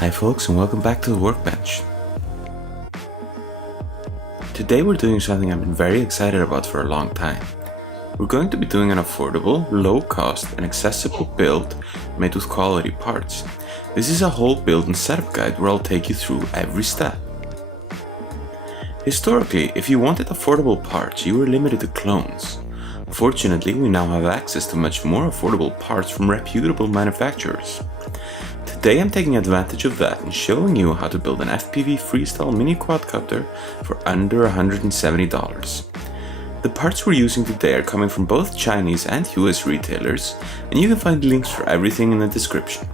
Hi folks, and welcome back to the Workbench. Today we're doing something I've been very excited about for a long time. We're going to be doing an affordable, low cost and accessible build made with quality parts. This is a whole build and setup guide where I'll take you through every step. Historically, if you wanted affordable parts, you were limited to clones. Fortunately, we now have access to much more affordable parts from reputable manufacturers. Today I'm taking advantage of that and showing you how to build an FPV Freestyle mini quadcopter for under $170. The parts we're using today are coming from both Chinese and US retailers, and you can find links for everything in the description.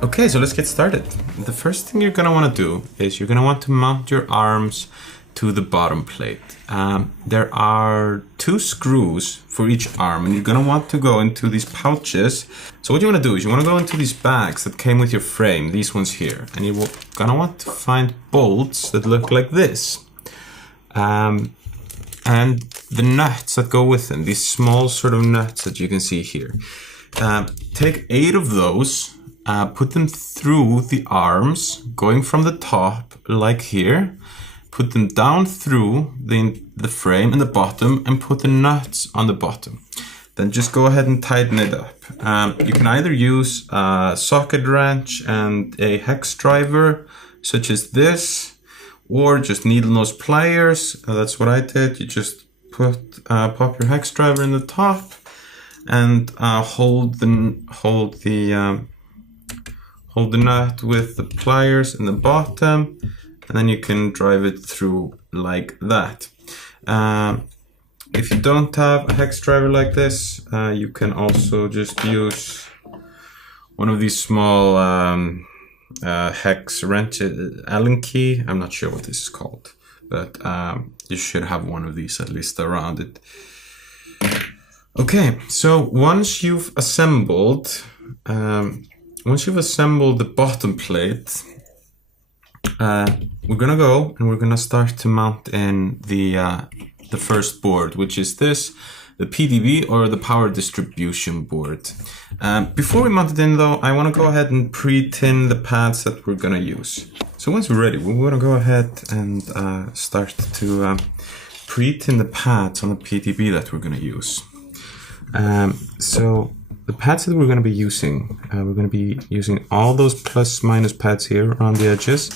Okay, so let's get started. The first thing you're going to want to do is you're going to want to mount your arms to the bottom plate. There are 2 screws for each arm, and you're going to want to go into these pouches. So what you want to do is you want to go into these bags that came with your frame, these ones here, and you're going to want to find bolts that look like this. And the nuts that go with them, these small sort of nuts that you can see here. Take 8 of those. Put them through the arms, going from the top, like here. Put them down through the frame and the bottom, and put the nuts on the bottom. Then just go ahead and tighten it up. You can either use a socket wrench and a hex driver, such as this, or just needle nose pliers. That's what I did. You just pop your hex driver in the top, and hold the nut with the pliers in the bottom, and then you can drive it through like that. If you don't have a hex driver like this, you can also just use one of these small hex wrenches, Allen key. I'm not sure what this is called, but you should have one of these at least around it. Okay, so once you've assembled the bottom plate, we're gonna go and we're gonna start to mount in the first board, which is this, the PDB, or the power distribution board. Before we mount it in though, I wanna go ahead and pre-tin the pads that we're gonna use. So once we're ready, we're gonna go ahead and start to pre-tin the pads on the PDB that we're gonna use. So the pads that we're going to be using, all those plus minus pads here around the edges.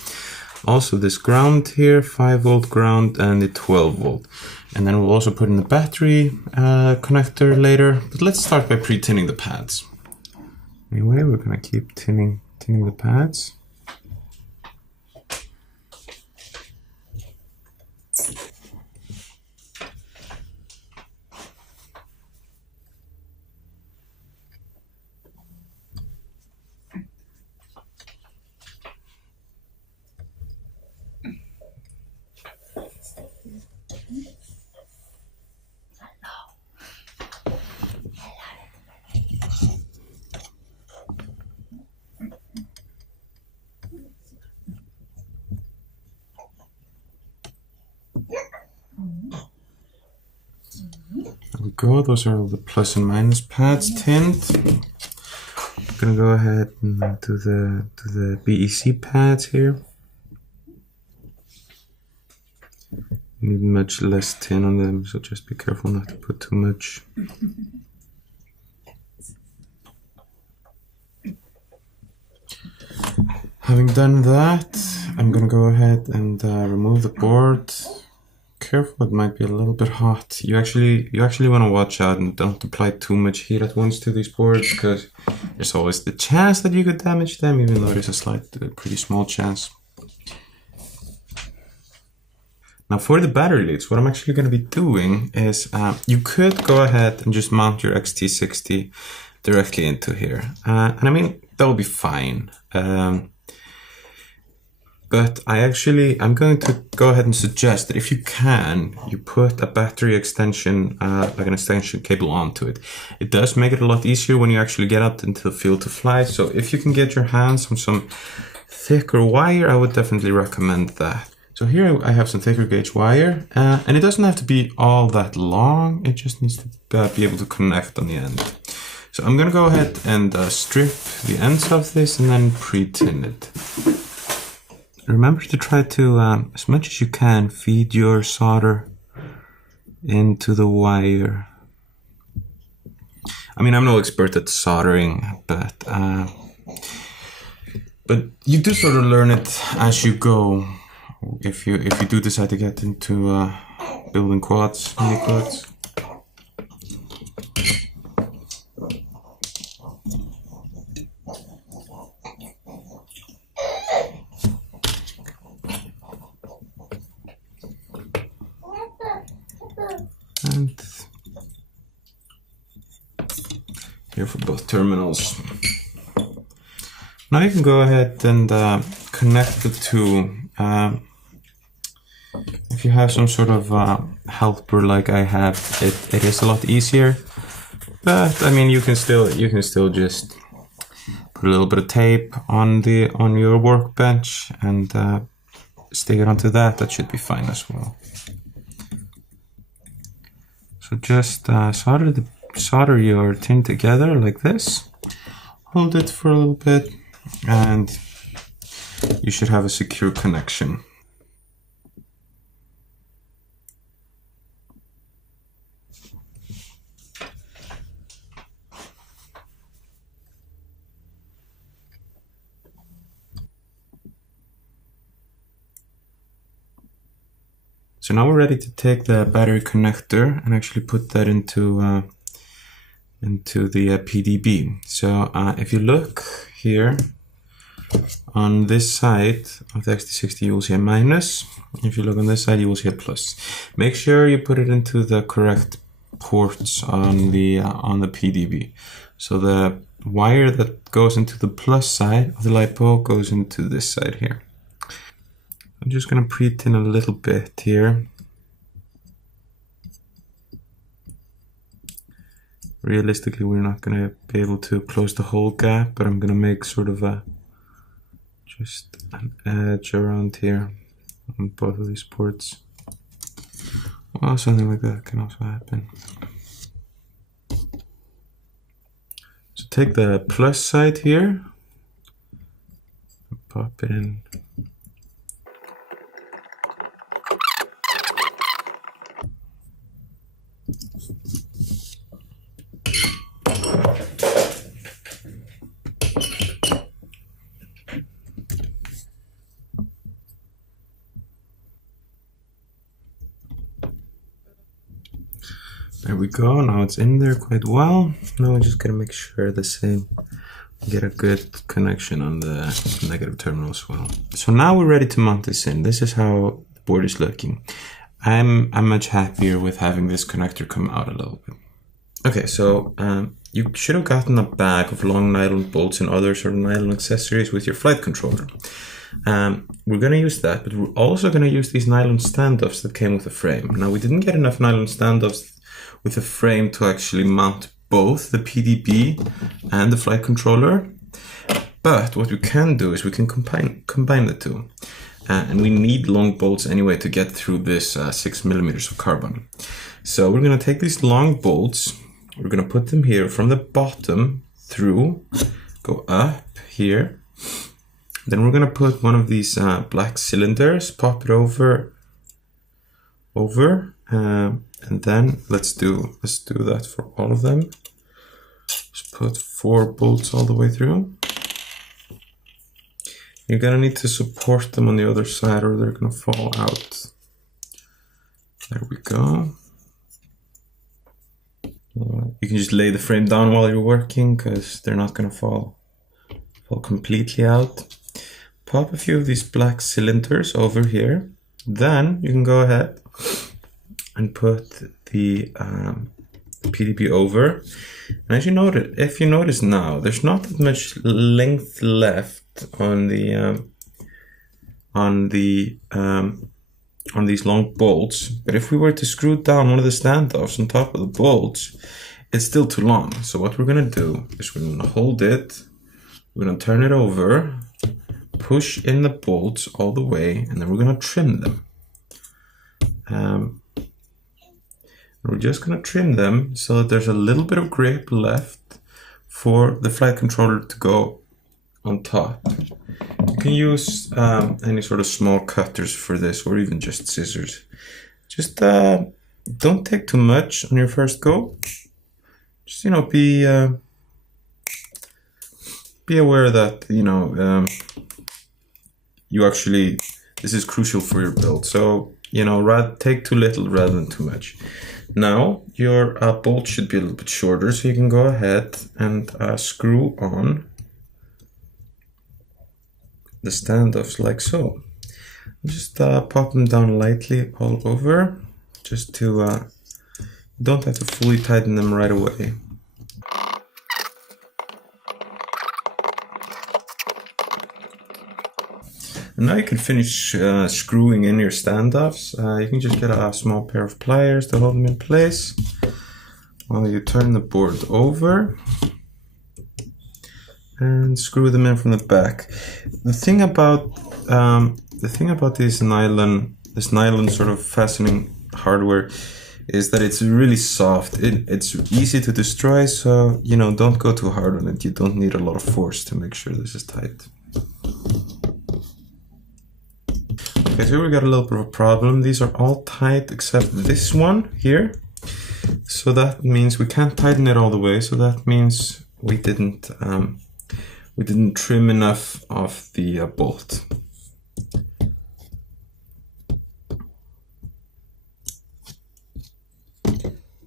Also this ground here, 5-volt ground, and the 12-volt. And then we'll also put in the battery connector later. But let's start by pre-tinning the pads. Anyway, we're going to keep tinning the pads. There we go, those are all the plus and minus pads tinned. I'm gonna go ahead and do the BEC pads here. You need much less tin on them, so just be careful not to put too much. Having done that, I'm gonna go ahead and remove the board. Careful, it might be a little bit hot. You actually want to watch out and don't apply too much heat at once to these boards, because there's always the chance that you could damage them, even though there's a pretty small chance. Now for the battery leads, what I'm actually going to be doing is you could go ahead and just mount your XT60 directly into here. And I mean, that will be fine. But I'm going to go ahead and suggest that if you can, you put a battery extension, like an extension cable onto it. It does make it a lot easier when you actually get out into the field to fly. So if you can get your hands on some thicker wire, I would definitely recommend that. So here I have some thicker gauge wire, and it doesn't have to be all that long. It just needs to be able to connect on the end. So I'm gonna go ahead and strip the ends of this and then pre-tin it. Remember to try to, as much as you can, feed your solder into the wire. I mean, I'm no expert at soldering, but you do sort of learn it as you go. If you do decide to get into building quads, Miniquads. And here for both terminals. Now you can go ahead and connect the two. If you have some sort of helper like I have, it is a lot easier. But I mean, you can still just put a little bit of tape on your workbench and stick it onto that. That should be fine as well. So just solder your tin together like this. Hold it for a little bit, and you should have a secure connection. So now we're ready to take the battery connector and actually put that into the PDB. So if you look here on this side of the XT60, you will see a minus. If you look on this side, you will see a plus. Make sure you put it into the correct ports on the PDB. So the wire that goes into the plus side of the LiPo goes into this side here. I'm just going to pre-tin a little bit here. Realistically, we're not going to be able to close the whole gap, but I'm going to make sort of just an edge around here on both of these ports. Well, something like that can also happen. So take the plus side here, and pop it in. There we go, now it's in there quite well. Now we're just gonna make sure the same, get a good connection on the negative terminal as well. So now we're ready to mount this in. This is how the board is looking. I'm much happier with having this connector come out a little bit. Okay, so you should have gotten a bag of long nylon bolts and other sort of nylon accessories with your flight controller. We're going to use that, but we're also going to use these nylon standoffs that came with the frame. Now, we didn't get enough nylon standoffs with the frame to actually mount both the PDB and the flight controller. But what we can do is we can combine the two. And we need long bolts anyway to get through this 6mm of carbon. So we're going to take these long bolts, we're going to put them here from the bottom through, go up here. Then we're going to put one of these black cylinders, pop it over, and then let's do that for all of them. Just put 4 bolts all the way through. You're gonna need to support them on the other side or they're gonna fall out. There we go. You can just lay the frame down while you're working because they're not gonna fall completely out. Pop a few of these black cylinders over here. Then you can go ahead and put the PDB over. And as you notice, if you notice now, there's not that much length left on these long bolts. But if we were to screw down one of the standoffs on top of the bolts, it's still too long. So what we're gonna do is we're gonna hold it, we're gonna turn it over, push in the bolts all the way, and then we're gonna trim them. We're just going to trim them so that there's a little bit of grip left for the flight controller to go on top. You can use any sort of small cutters for this, or even just scissors. Just don't take too much on your first go. Just, you know, be aware that, you know, you actually, this is crucial for your build. So, you know, take too little rather than too much. Now your bolt should be a little bit shorter, so you can go ahead and screw on the standoffs like so. Just pop them down lightly all over, just to, you don't have to fully tighten them right away. And now you can finish screwing in your standoffs. You can just get a small pair of pliers to hold them in place while you turn the board over and screw them in from the back. The thing about this nylon sort of fastening hardware is that it's really soft. It's easy to destroy, so, you know, don't go too hard on it. You don't need a lot of force to make sure this is tight. Okay, so we got a little bit of a problem. These are all tight except this one here. So that means we can't tighten it all the way. So that means we didn't trim enough of the bolt.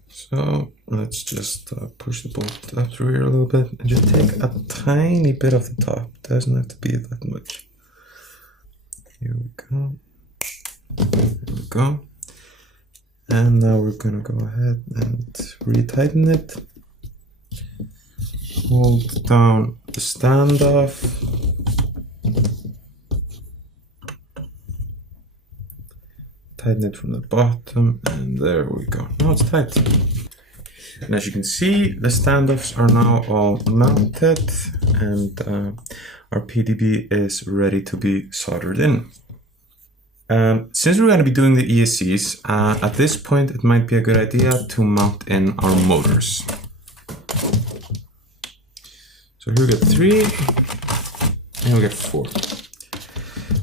So let's just push the bolt up through here a little bit and just take a tiny bit of the top. It doesn't have to be that much. Here we go. There we go. And now we're gonna go ahead and retighten it. Hold down the standoff. Tighten it from the bottom, and there we go. Now it's tight. And as you can see, the standoffs are now all mounted, and our PDB is ready to be soldered in. Since we're going to be doing the ESCs, at this point it might be a good idea to mount in our motors. So here we got 3, and we got 4.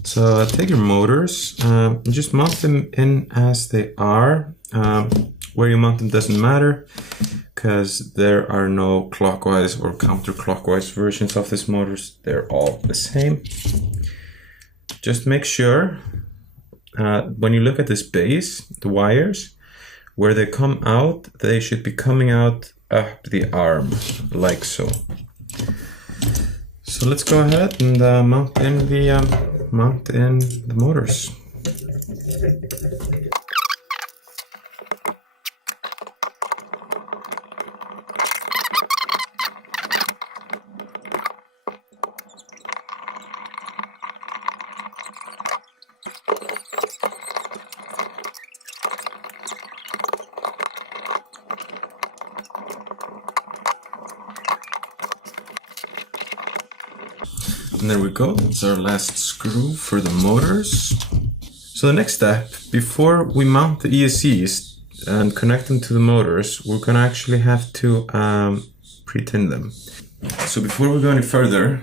So take your motors, and just mount them in as they are. Where you mount them doesn't matter, because there are no clockwise or counterclockwise versions of these motors. They're all the same. Just make sure, when you look at this base, the wires, where they come out, they should be coming out up the arm, like so. So let's go ahead and mount in the motors. And there we go, that's our last screw for the motors. So the next step, before we mount the ESCs and connect them to the motors, we're gonna actually have to pre-tin them. So before we go any further,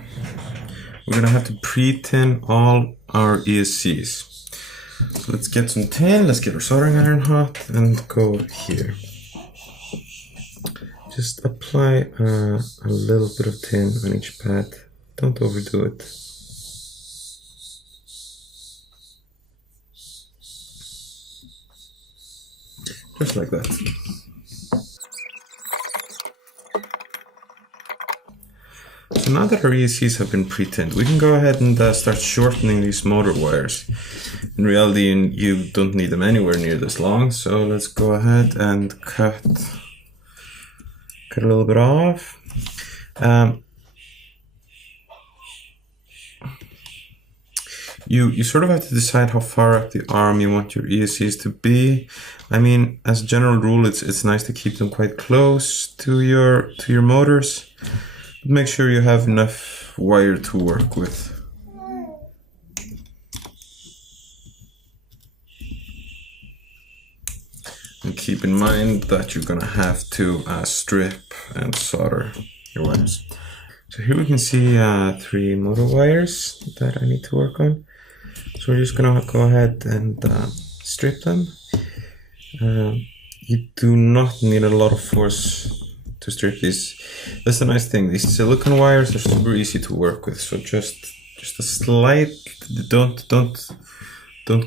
we're gonna have to pre-tin all our ESCs. So let's get some tin, let's get our soldering iron hot, and go here. Just apply a little bit of tin on each pad. Don't overdo it. Just like that. So now that our ESCs have been pre-tinned, we can go ahead and start shortening these motor wires. In reality, you don't need them anywhere near this long, so let's go ahead and cut cut a little bit off. You sort of have to decide how far up the arm you want your ESCs to be. I mean, as a general rule, it's nice to keep them quite close to your motors. But make sure you have enough wire to work with. And keep in mind that you're gonna have to strip and solder your wires. So here we can see 3 motor wires that I need to work on. So we're just gonna go ahead and strip them. You do not need a lot of force to strip these. That's the nice thing. These silicone wires are super easy to work with. So just a slight. Don't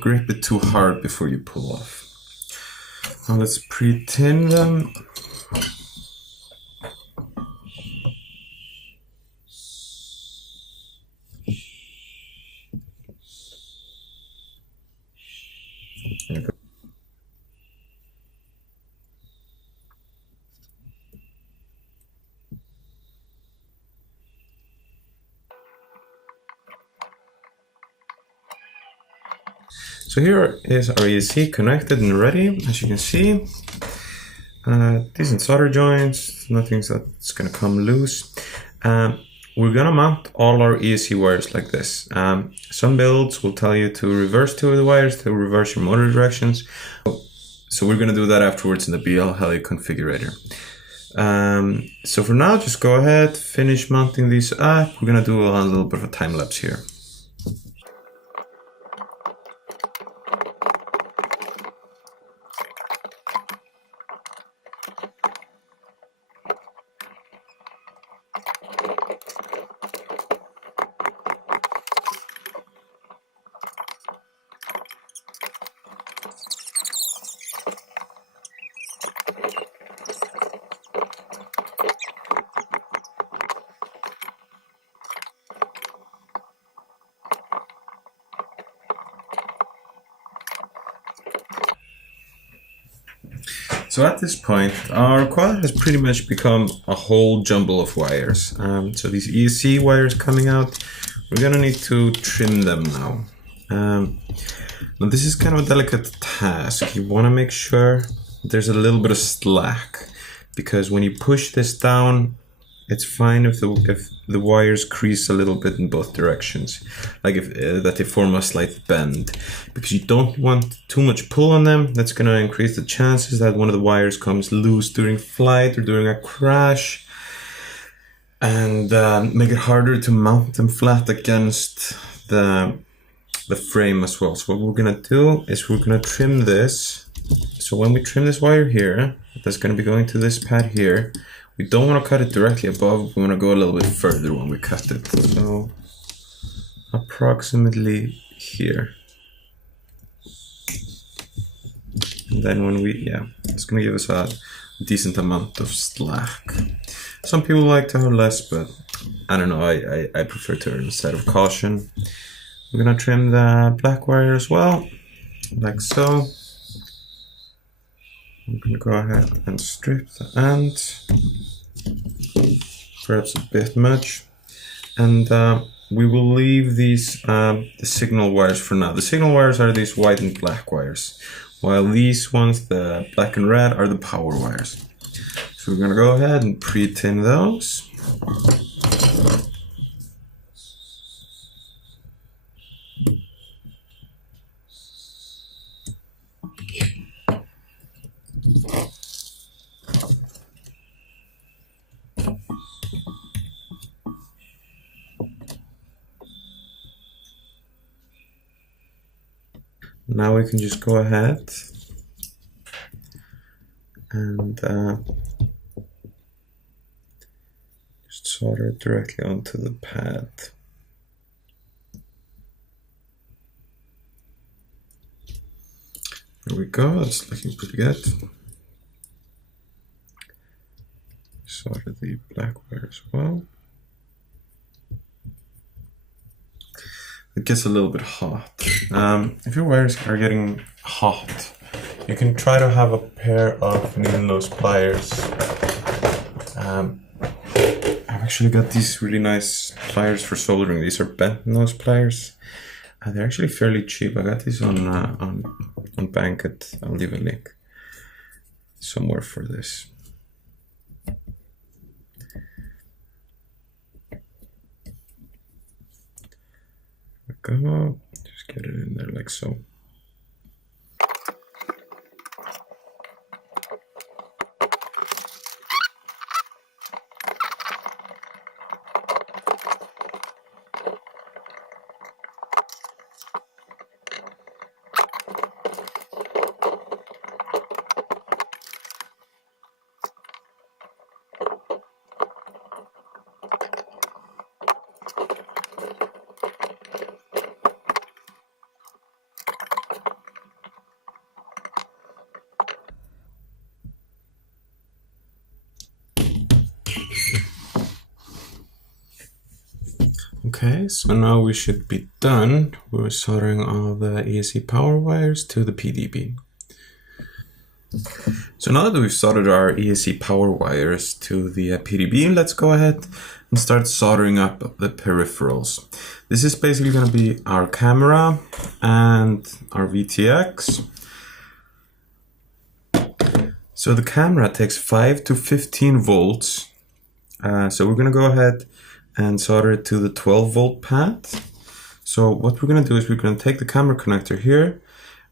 grip it too hard before you pull off. Now let's pre-tin them. So here is our ESC connected and ready, as you can see. Decent solder joints, nothing that's gonna come loose. We're gonna mount all our ESC wires like this. Some builds will tell you to reverse 2 of the wires to reverse your motor directions. So we're gonna do that afterwards in the BL Heli configurator. So for now, just go ahead, finish mounting these up. We're gonna do a little bit of a time lapse here. So at this point, our quad has pretty much become a whole jumble of wires. So these ESC wires coming out, we're gonna need to trim them now. Now this is kind of a delicate task. You wanna make sure there's a little bit of slack, because when you push this down, it's fine if the wires crease a little bit in both directions, like if that they form a slight bend, because you don't want too much pull on them. That's going to increase the chances that one of the wires comes loose during flight or during a crash, and make it harder to mount them flat against the frame as well. So what we're going to do is we're going to trim this. So when we trim this wire here, that's going to be going to this pad here. We don't want to cut it directly above, we want to go a little bit further when we cut it. So approximately here. And then when it's going to give us a decent amount of slack. Some people like to have less, but I don't know, I prefer to err on the side of caution. We're going to trim the black wire as well, like so. I'm going to go ahead and strip the end, perhaps a bit much, and we will leave these the signal wires for now. The signal wires are these white and black wires, while these ones, the black and red, are the power wires. So we're going to go ahead and pre-tin those. Now we can just go ahead and just solder it directly onto the pad. There we go, that's looking pretty good. Solder the black wire as well. It gets a little bit hot. If your wires are getting hot, you can try to have a pair of needle nose pliers I've actually got these really nice pliers for soldering. These are bent nose pliers. They're actually fairly cheap. I got these on Bankit. I'll leave a link somewhere for this. There we go. Just get it in there like so. Okay, so now we should be done. We're soldering all the ESC power wires to the PDB. So now that we've soldered our ESC power wires to the PDB, let's go ahead and start soldering up the peripherals. This is basically going to be our camera and our VTX. So the camera takes 5 to 15 volts. So we're going to go ahead and solder it to the 12 volt pad. So what we're going to do is we're going to take the camera connector here.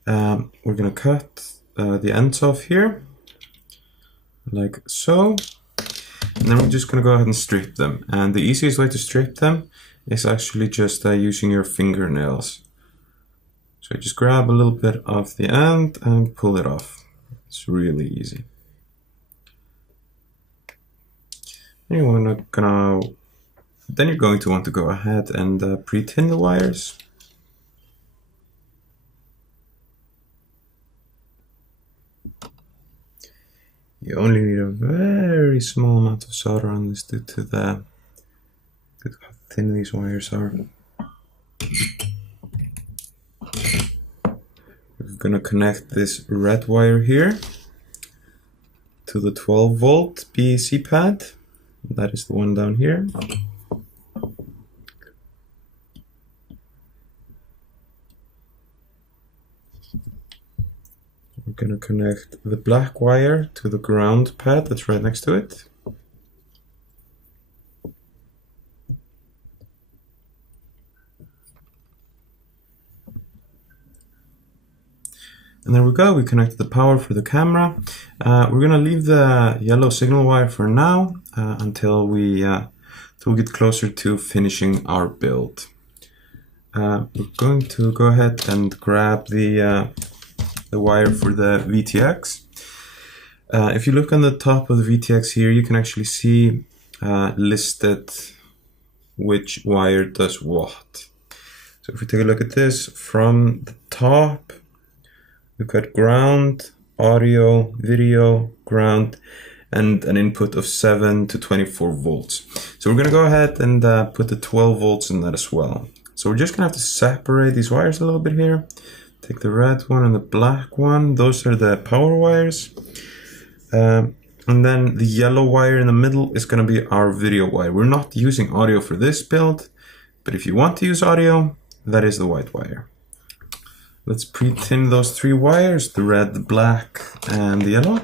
We're going to cut the ends off here, like so. And then we're just going to go ahead and strip them. And the easiest way to strip them is actually just using your fingernails. So just grab a little bit of the end and pull it off. It's really easy. Then you're going to want to go ahead and pre-tin the wires. You only need a very small amount of solder on this due to how thin these wires are. We're going to connect this red wire here to the 12 volt BEC pad. That is the one down here. We're going to connect the black wire to the ground pad that's right next to it. And there we go, we connected the power for the camera. We're going to leave the yellow signal wire for now until we get closer to finishing our build. We're going to go ahead and grab the wire for the VTX. If you look on the top of the VTX here, you can actually see listed which wire does what. So if we take a look at this from the top, we've got ground, audio, video, ground, and an input of 7 to 24 volts. So we're going to go ahead and put the 12 volts in that as well. So we're just going to have to separate these wires a little bit here. Take the red one and the black one. Those are the power wires. And then the yellow wire in the middle is going to be our video wire. We're not using audio for this build, but if you want to use audio, that is the white wire. Let's pre-tin those 3 wires, the red, the black, and the yellow.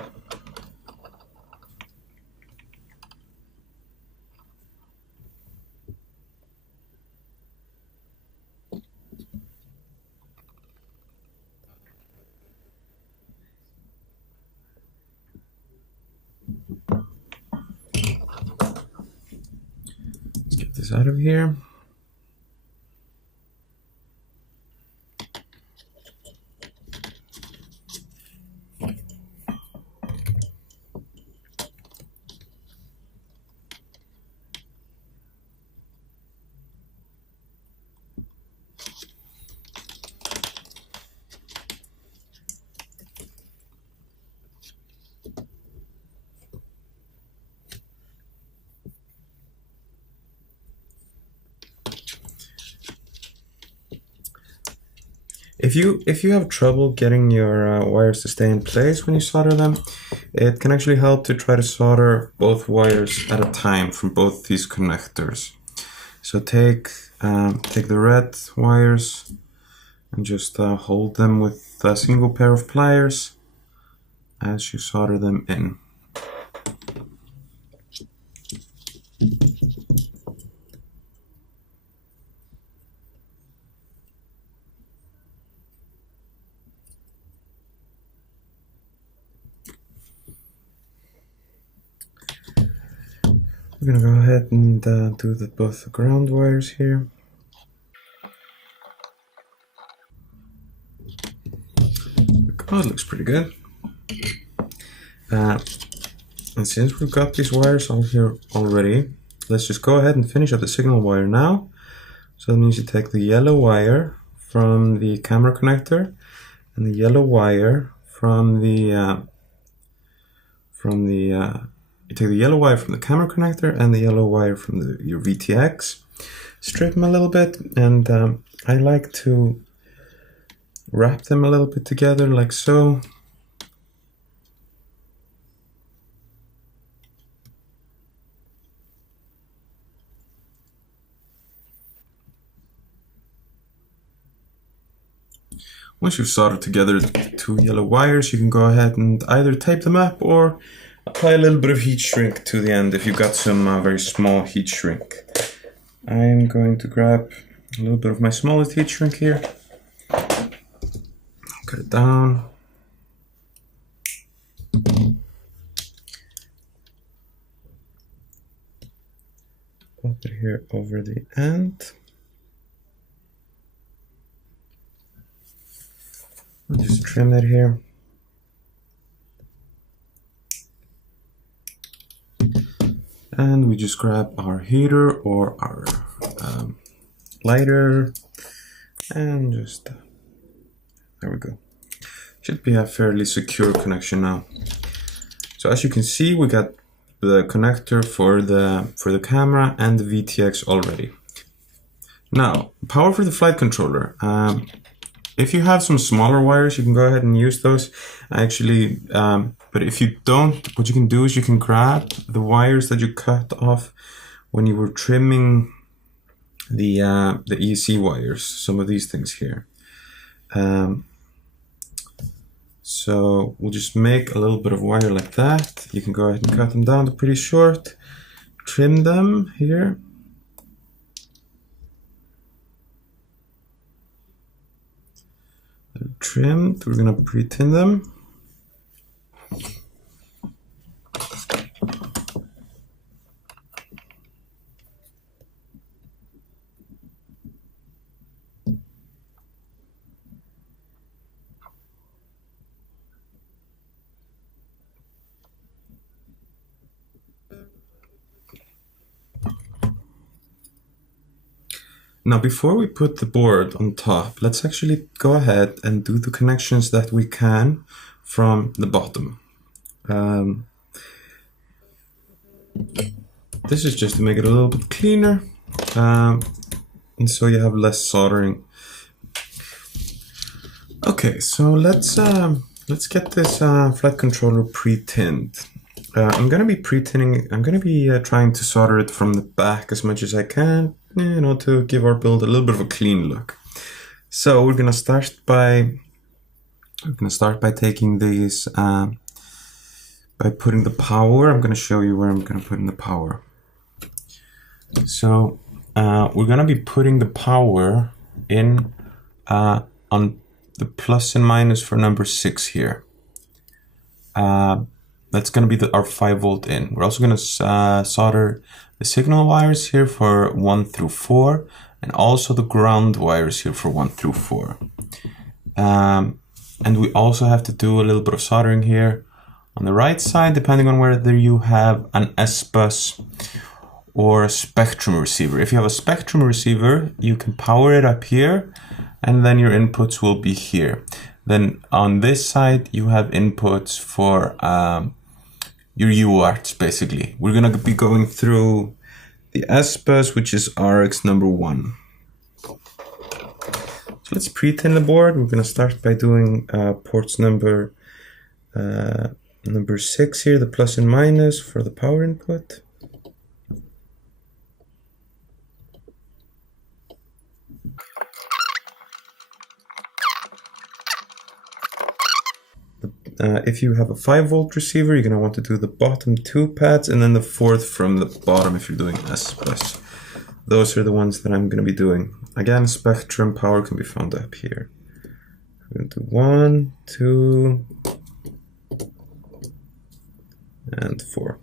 Let's get this out of here. If you have trouble getting your wires to stay in place when you solder them, it can actually help to try to solder both wires at a time from both these connectors. So take the red wires and just hold them with a single pair of pliers as you solder them in. We're gonna go ahead and do both the ground wires here. Oh, it looks pretty good. And since we've got these wires on here already, let's just go ahead and finish up the signal wire now. So that means you take the yellow wire from the camera connector and the yellow wire from the you take the yellow wire from the camera connector and the yellow wire from your VTX, strip them a little bit, and I like to wrap them a little bit together like so. Once you've soldered together the two yellow wires, you can go ahead and either tape them up or apply a little bit of heat shrink to the end if you've got some very small heat shrink. I am going to grab a little bit of my smallest heat shrink here. Cut it down. Pop it here over the end. I'll just trim it here. And we just grab our heater or our lighter and just, there we go. Should be a fairly secure connection now. So as you can see, we got the connector for the camera and the VTX already. Now, power for the flight controller. If you have some smaller wires, you can go ahead and use those. Actually, but if you don't, what you can do is you can grab the wires that you cut off when you were trimming the ESC wires, some of these things here. So we'll just make a little bit of wire like that. You can go ahead and cut them down to pretty short, trim them here. Trimmed, we're gonna pre-tin them. Now, before we put the board on top, let's actually go ahead and do the connections that we can from the bottom. This is just to make it a little bit cleaner, and so you have less soldering. Okay, so let's get this flight controller pre-tinned. I'm gonna be pre-tinning. I'm gonna be trying to solder it from the back as much as I can, you know, to give our build a little bit of a clean look. So we're gonna start by taking these by putting the power. I'm gonna show you where I'm gonna put in the power. So we're gonna be putting the power in on the plus and minus for number 6 here. That's going to be our 5 volt in. We're also going to solder the signal wires here for 1 through 4, and also the ground wires here for 1 through 4. And we also have to do a little bit of soldering here on the right side, depending on whether you have an S-bus or a Spectrum receiver. If you have a Spectrum receiver, you can power it up here, and then your inputs will be here. Then on this side, you have inputs for your UARTs, basically. We're gonna be going through the S-bus, which is RX number 1. So let's pre-tin the board. We're going to start by doing ports number 6 here, the plus and minus for the power input. If you have a 5-volt receiver, you're going to want to do the bottom 2 pads and then the 4th from the bottom if you're doing S plus. Those are the ones that I'm going to be doing. Again, spectrum power can be found up here. I'm going to do 1, 2, and 4.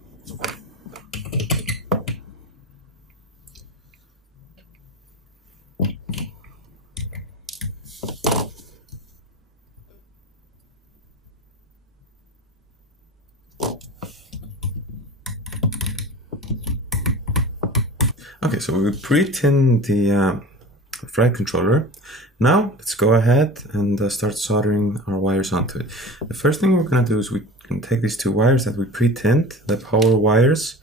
Okay, so we pre-tinned the flight controller. Now let's go ahead and start soldering our wires onto it. The first thing we're going to do is we can take these 2 wires that we pre-tinned, the power wires.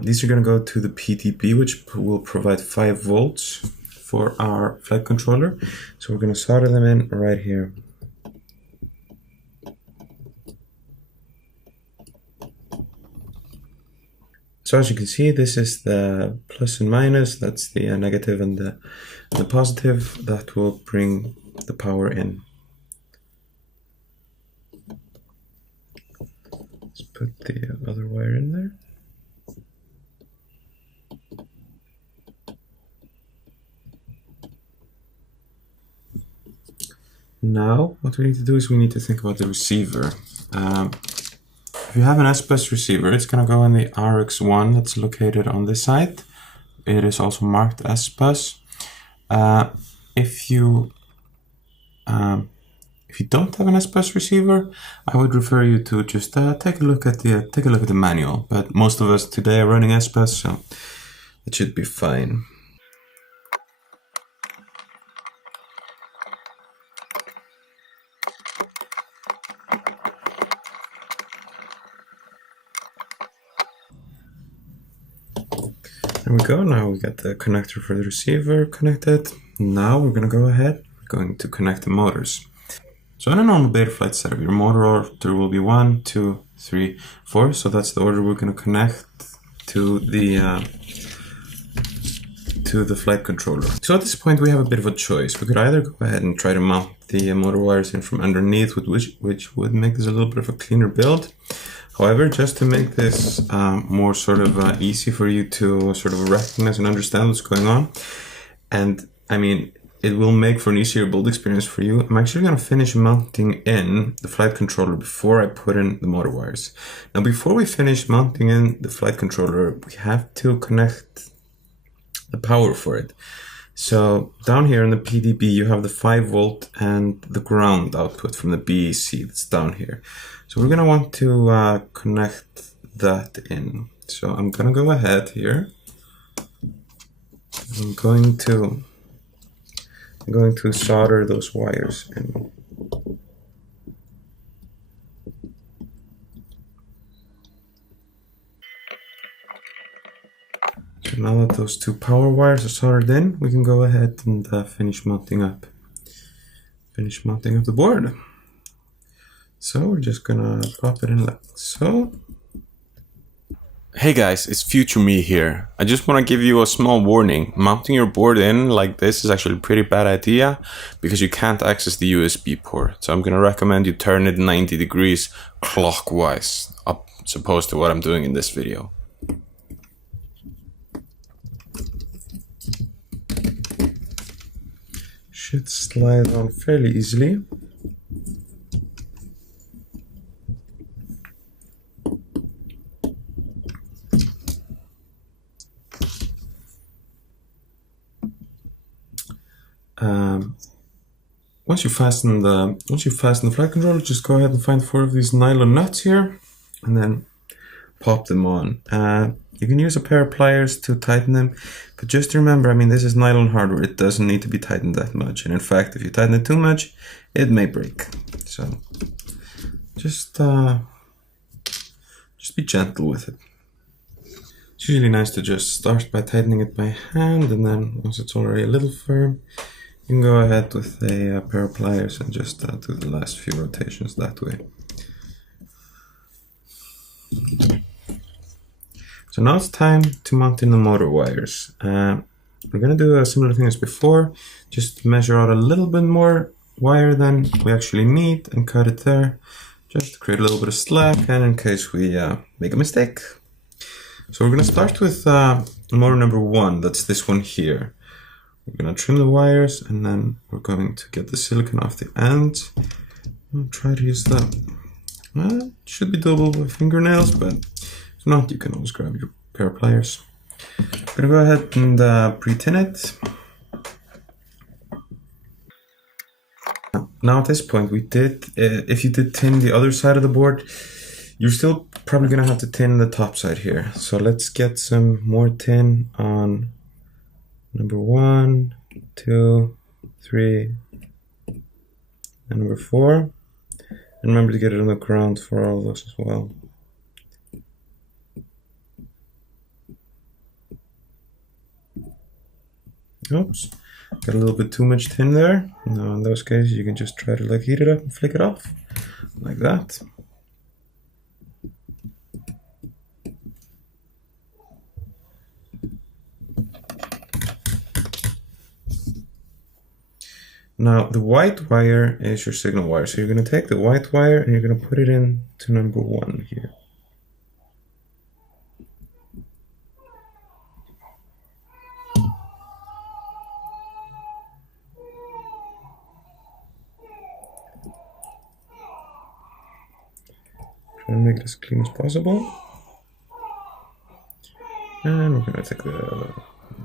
These are going to go to the PDB, which will provide 5 volts for our flight controller. So we're going to solder them in right here. So as you can see, this is the plus and minus, that's the negative and the positive that will bring the power in. Let's put the other wire in there. Now, what we need to do is we need to think about the receiver. If you have an S-Bus receiver, it's going to go in the RX1 that's located on this side. It is also marked S-Bus. If you don't have an S-Bus receiver, I would refer you to just take a look at the manual. But most of us today are running S-Bus, so it should be fine. There we go, now we got the connector for the receiver connected. Now we're going to go ahead, we're going to connect the motors. So in a normal Betaflight setup, your motor order will be 1, 2, 3, 4. So that's the order we're going to connect to the flight controller. So at this point we have a bit of a choice. We could either go ahead and try to mount the motor wires in from underneath, which would make this a little bit of a cleaner build. However, just to make this more sort of easy for you to sort of recognize and understand what's going on, and I mean, it will make for an easier build experience for you, I'm actually going to finish mounting in the flight controller before I put in the motor wires. Now, before we finish mounting in the flight controller, we have to connect the power for it. So down here in the PDB, you have the 5-volt and the ground output from the BEC that's down here. So we're going to want to connect that in. So I'm going to go ahead here. I'm going to solder those wires in. So now that those 2 power wires are soldered in, we can go ahead and finish mounting up the board. So we're just gonna pop it in like so. Hey guys, it's future me here. I just want to give you a small warning. Mounting your board in like this is actually a pretty bad idea because you can't access the USB port. So I'm gonna recommend you turn it 90 degrees clockwise, up opposed to what I'm doing in this video. Should slide on fairly easily. Once you fasten the flight controller, just go ahead and find 4 of these nylon nuts here, and then pop them on. You can use a pair of pliers to tighten them, but just remember, I mean, this is nylon hardware. It doesn't need to be tightened that much, and in fact, if you tighten it too much, it may break. So just be gentle with it. It's usually nice to just start by tightening it by hand, and then once it's already a little firm, you can go ahead with a pair of pliers and just do the last few rotations that way. So now it's time to mount in the motor wires. We're going to do a similar thing as before, just measure out a little bit more wire than we actually need and cut it there, just to create a little bit of slack and in case we make a mistake. So we're going to start with motor number 1, that's this one here. We're going to trim the wires and then we're going to get the silicone off the ends. I'll try to use the, it should be doable with fingernails, but if not, you can always grab your pair of pliers. I'm going to go ahead and pre-tin it. Now at this point, if you did tin the other side of the board, you're still probably going to have to tin the top side here. So let's get some more tin on number 1, 2, 3, and number 4. And remember to get it on the ground for all of those as well. Oops, got a little bit too much tin there. Now in those cases you can just try to like heat it up and flick it off, like that. Now the white wire is your signal wire, so you're going to take the white wire and you're going to put it in to number 1 here. Try to make it as clean as possible. And we're going to take the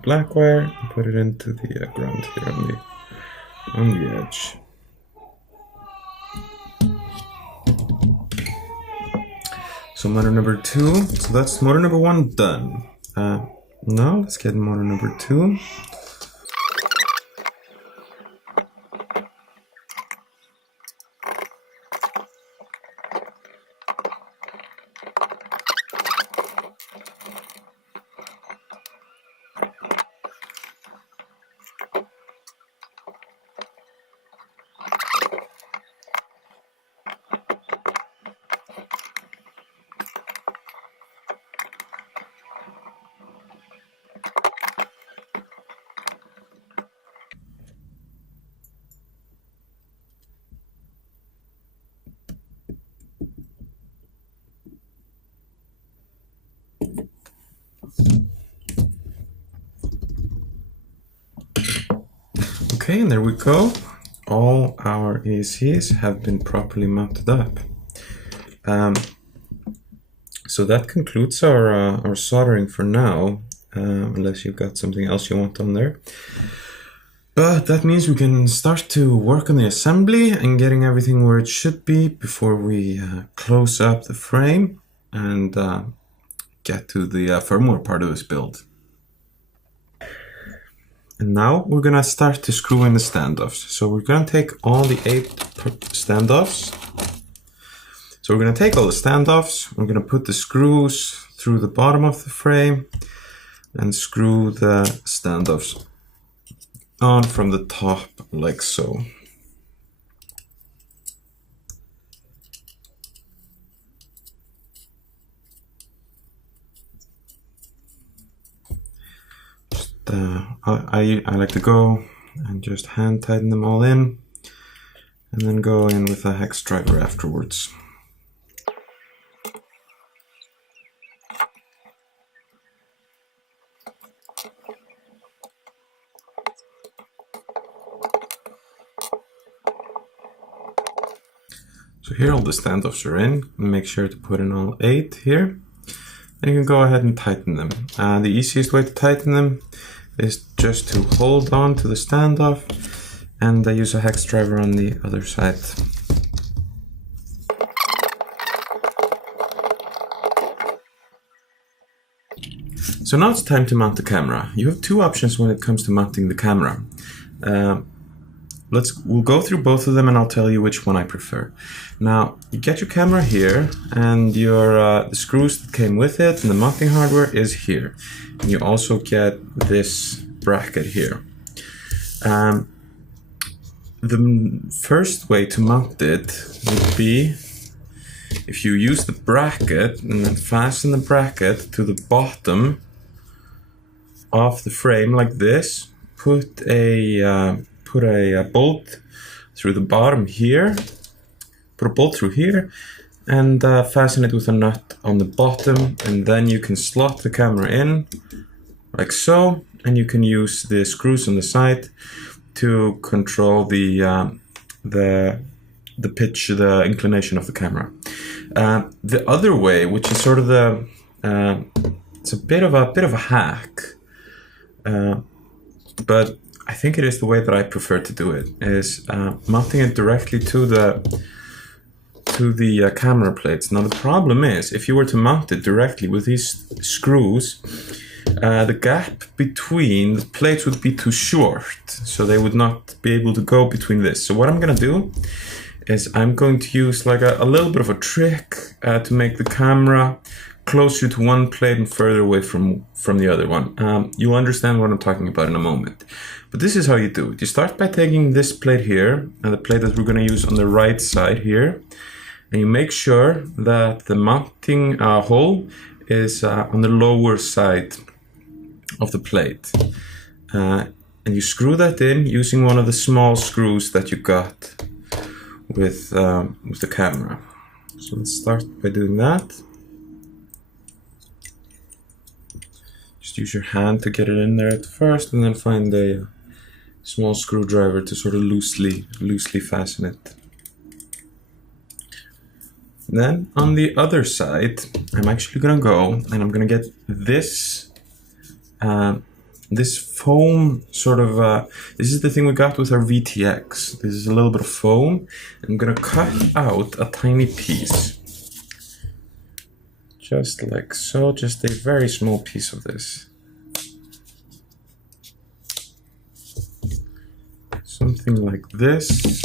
black wire and put it into the ground here on the edge. So motor number 2, so that's motor number 1 done. Now let's get motor number 2. Okay, and there we go. All our ESCs have been properly mounted up. So that concludes our soldering for now, unless you've got something else you want on there. But that means we can start to work on the assembly and getting everything where it should be before we close up the frame and get to the firmware part of this build. And now we're gonna start to screw in the standoffs. So we're gonna take all the 8 standoffs. So we're gonna take all the standoffs, we're gonna put the screws through the bottom of the frame and screw the standoffs on from the top like so. I like to go and just hand tighten them all in and then go in with a hex driver afterwards. So here all the standoffs are in. Make sure to put in all 8 here. And you can go ahead and tighten them. The easiest way to tighten them is just to hold on to the standoff and use a hex driver on the other side. So now it's time to mount the camera. You have 2 options when it comes to mounting the camera. We'll go through both of them and I'll tell you which one I prefer. Now, you get your camera here and the screws that came with it and the mounting hardware is here. And you also get this bracket here. the first way to mount it would be if you use the bracket and then fasten the bracket to the bottom of the frame like this. Put a bolt through the bottom here. Put a bolt through here and fasten it with a nut on the bottom, and then you can slot the camera in like so, and you can use the screws on the side to control the pitch, the inclination of the camera. The other way, which is sort of the it's a bit of a hack, but I think it is the way that I prefer to do it, is mounting it directly to the camera plates. Now the problem is, if you were to mount it directly with these screws, the gap between the plates would be too short, so they would not be able to go between this. So what I'm gonna do is I'm going to use like a little bit of a trick to make the camera closer to one plate and further away from the other one. You'll understand what I'm talking about in a moment. But this is how you do it. You start by taking this plate here, and the plate that we're gonna use on the right side here, and you make sure that the mounting hole is on the lower side of the plate. And you screw that in using one of the small screws that you got with the camera. So let's start by doing that. Just use your hand to get it in there at first, and then find a small screwdriver to sort of loosely fasten it. Then on the other side, I'm actually gonna go and I'm gonna get this this foam sort of, this is the thing we got with our VTX. This is a little bit of foam. I'm gonna cut out a tiny piece. Just like so, just a very small piece of this. Something like this.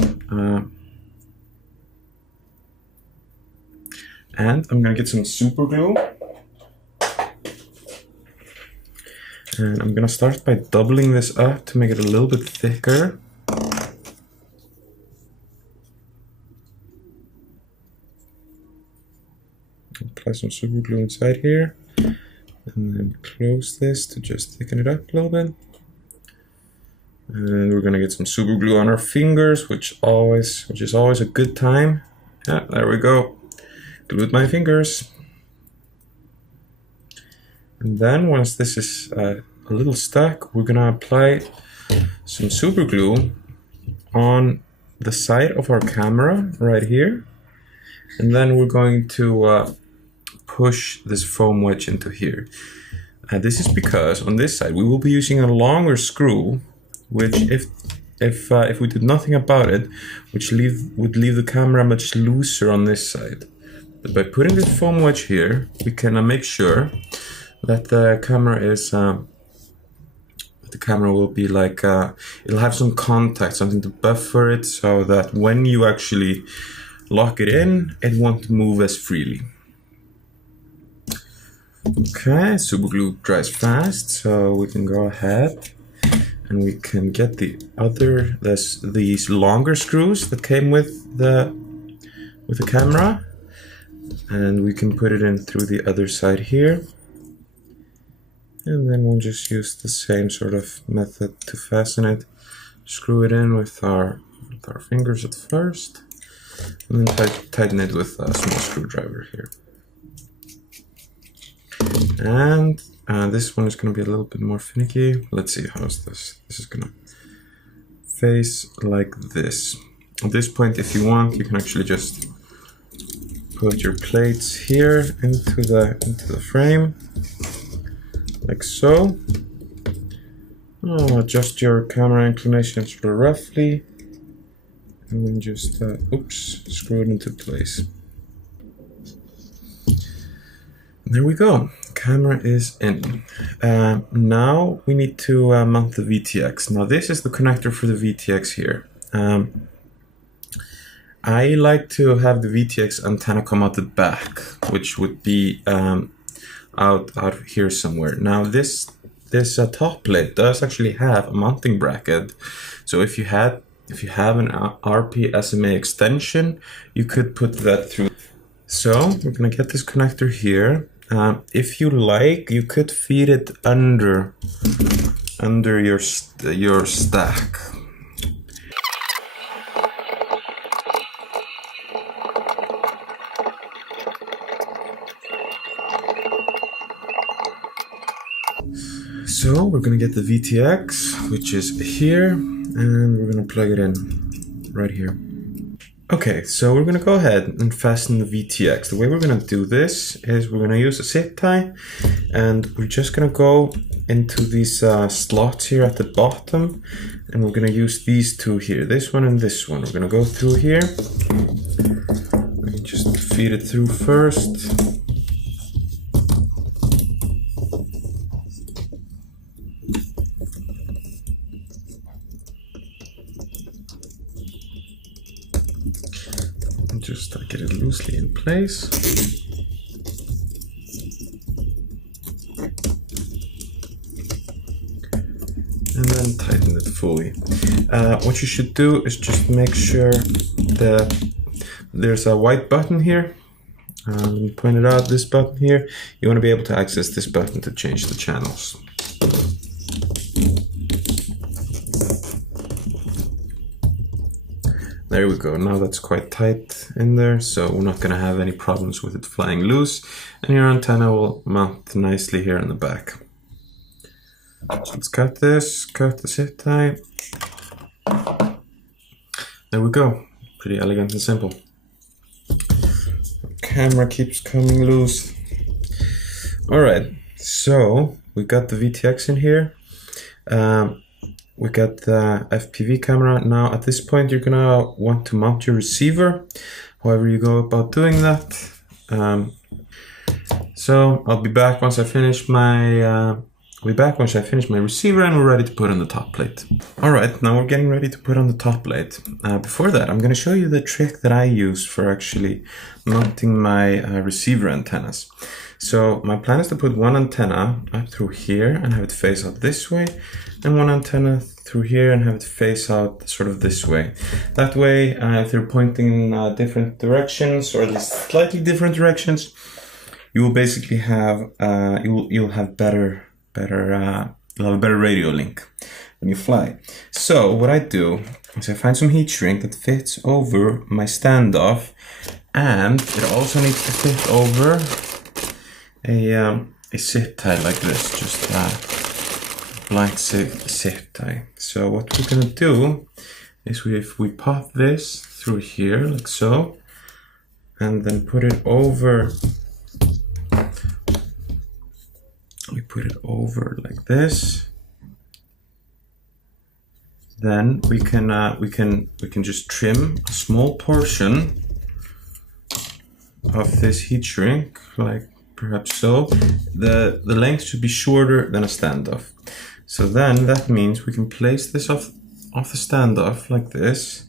And I'm gonna get some super glue. And I'm gonna start by doubling this up to make it a little bit thicker. Apply some super glue inside here, and then close this to just thicken it up a little bit. And we're gonna get some super glue on our fingers, which is always a good time. Yeah, there we go. Glued my fingers. And then once this is a little stuck, we're gonna apply some super glue on the side of our camera right here. And then we're going to push this foam wedge into here. This is because on this side we will be using a longer screw, which if we did nothing about it, would leave the camera much looser on this side. But by putting this foam wedge here, we can make sure that the camera will be like, it'll have some contact, something to buffer it, so that when you actually lock it in, it won't move as freely. Okay, super glue dries fast, so we can go ahead and we can get these longer screws that came with the camera, and we can put it in through the other side here. And then we'll just use the same sort of method to fasten it. Screw it in with our fingers at first, and then tighten it with a small screwdriver here. And this one is going to be a little bit more finicky. Let's see, how's this? This is going to face like this. At this point, if you want, you can actually just put your plates here into the frame, like so. Adjust your camera inclination sort of roughly, and then just screw it into place. And there we go. Camera is in. Now we need to mount the VTX. Now this is the connector for the VTX here. I like to have the VTX antenna come out the back, which would be out here somewhere. Now this top plate does actually have a mounting bracket, so if you had if you have an RP SMA extension, you could put that through. So we're gonna get this connector here. If you like, you could feed it under your stack. So we're gonna get the VTX, which is here, and we're gonna plug it in right here. Okay, so we're gonna go ahead and fasten the VTX. The way we're gonna do this is we're gonna use a zip tie, and we're just gonna go into these slots here at the bottom, and we're gonna use these two here, this one and this one. We're gonna go through here. We can just feed it through first. Just get it loosely in place. And then tighten it fully. What you should do is just make sure that there's a white button here. Let me point it out, this button here. You want to be able to access this button to change the channels. There we go, now that's quite tight in there, so we're not going to have any problems with it flying loose, and your antenna will mount nicely here in the back. So let's cut this, cut the zip tie. There we go, pretty elegant and simple. Camera keeps coming loose. Alright, so we got the VTX in here. We got the FPV camera. Now at this point you're gonna want to mount your receiver, however you go about doing that. So I'll be back once I finish my receiver and we're ready to put on the top plate. Alright, now we're getting ready to put on the top plate. Before that, I'm gonna show you the trick that I use for actually mounting my receiver antennas. So my plan is to put one antenna up through here and have it face out this way, and one antenna through here and have it face out sort of this way. That way, if they're pointing in different directions, or at least slightly different directions, you will basically have you'll have better radio link when you fly. So what I do is I find some heat shrink that fits over my standoff, and it also needs to fit over a zip tie like this, just a blank zip tie. So what we're gonna do is if we pop this through here like so, and then put it over, we put it over like this, then we can just trim a small portion of this heat shrink, like perhaps so. The length should be shorter than a standoff. So then that means we can place this off the standoff like this,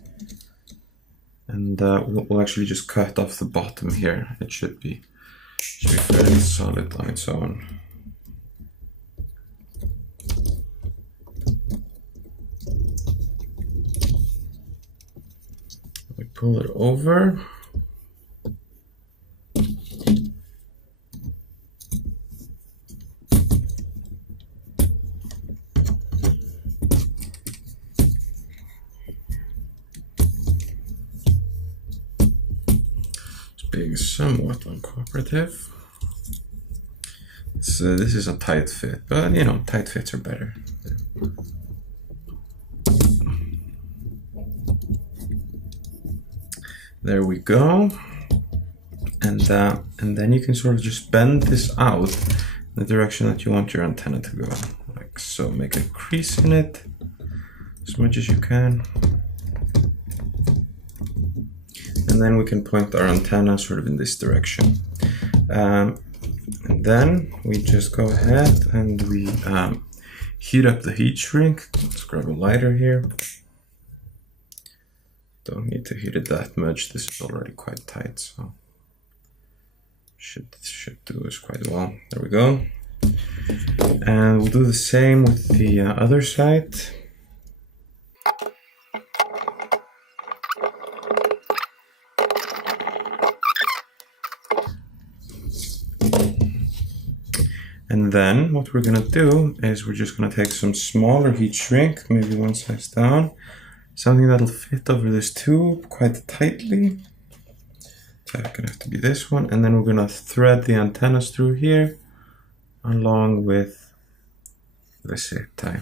and we'll actually just cut off the bottom here. It should be fairly solid on its own. We pull it over. Being somewhat uncooperative. So this is a tight fit, but you know, tight fits are better. There we go. And then you can sort of just bend this out in the direction that you want your antenna to go. Like so, make a crease in it as much as you can. And then we can point our antenna sort of in this direction. And then we just go ahead and we heat up the heat shrink. Let's grab a lighter here. Don't need to heat it that much. This is already quite tight, so should do us quite well. There we go. And we'll do the same with the other side. And then what we're gonna do is we're just gonna take some smaller heat shrink, maybe one size down, something that'll fit over this tube quite tightly. That's gonna have to be this one. And then we're gonna thread the antennas through here along with the zip tie.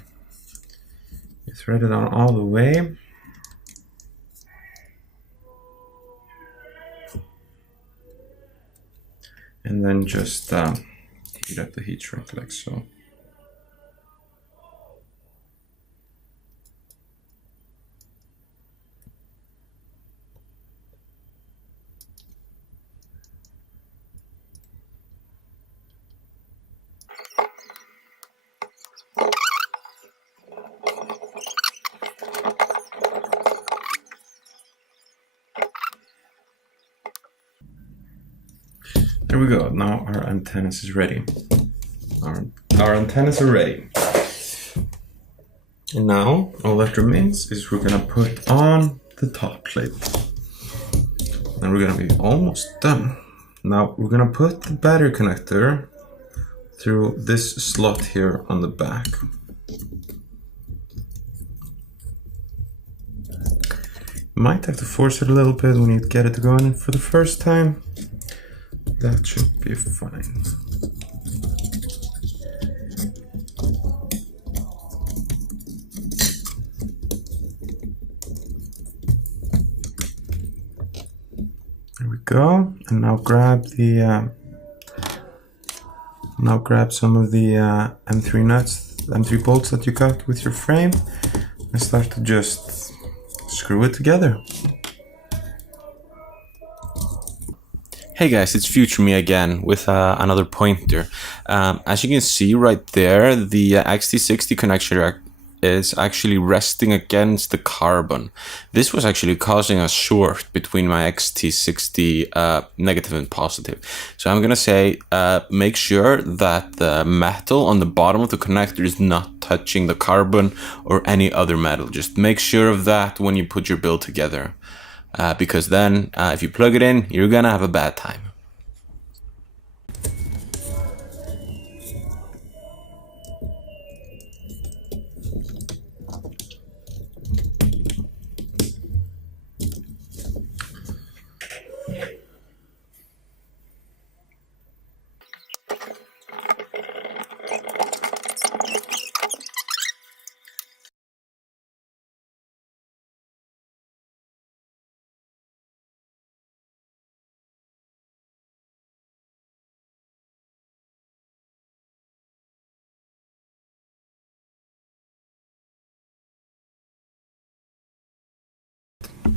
You thread it on all the way. And then just heat up the heat shrink like so. There we go. Now our antennas is ready. Our antennas are ready. And now all that remains is we're gonna put on the top plate. And we're gonna be almost done. Now we're gonna put the battery connector through this slot here on the back. You might have to force it a little bit when you get it going for the first time. That should be fine. There we go. And now grab the some of the M3 nuts, M3 bolts that you got with your frame, and start to just screw it together. Hey guys, it's Future Me again with another pointer. As you can see right there, the XT60 connection is actually resting against the carbon. This was actually causing a short between my XT60 negative and positive. So I'm gonna say make sure that the metal on the bottom of the connector is not touching the carbon or any other metal. Just make sure of that when you put your build together. Because then if you plug it in, you're gonna have a bad time.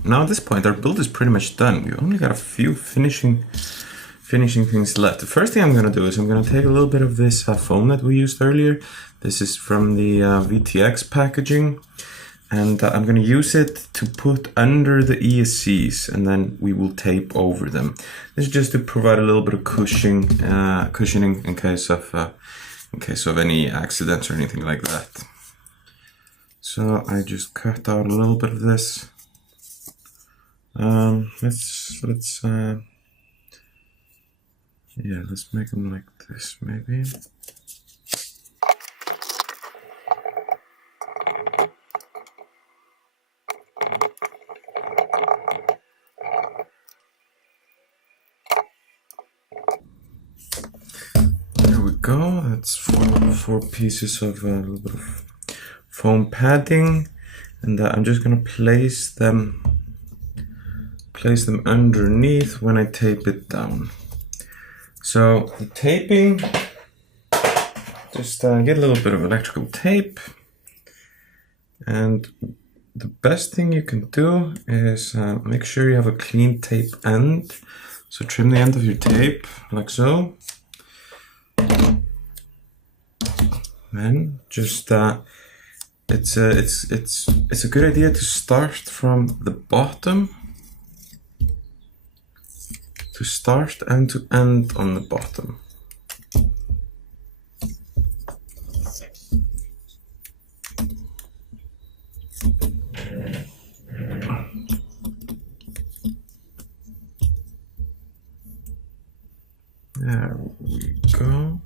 Now at this point our build is pretty much done. We only got a few finishing things left. The first thing I'm going to do is I'm going to take a little bit of this foam that we used earlier. This is from the VTX packaging, and I'm going to use it to put under the ESCs, and then we will tape over them. This is just to provide a little bit of cushioning in case of any accidents or anything like that. So I just cut out a little bit of this. Let's make them like this maybe. There we go. That's four pieces of a little bit of foam padding, and I'm just gonna place them underneath when I tape it down. So the taping, just get a little bit of electrical tape, and the best thing you can do is make sure you have a clean tape end. So trim the end of your tape like so. Then just it's a good idea to start from the bottom. To start and to end on the bottom. There we go.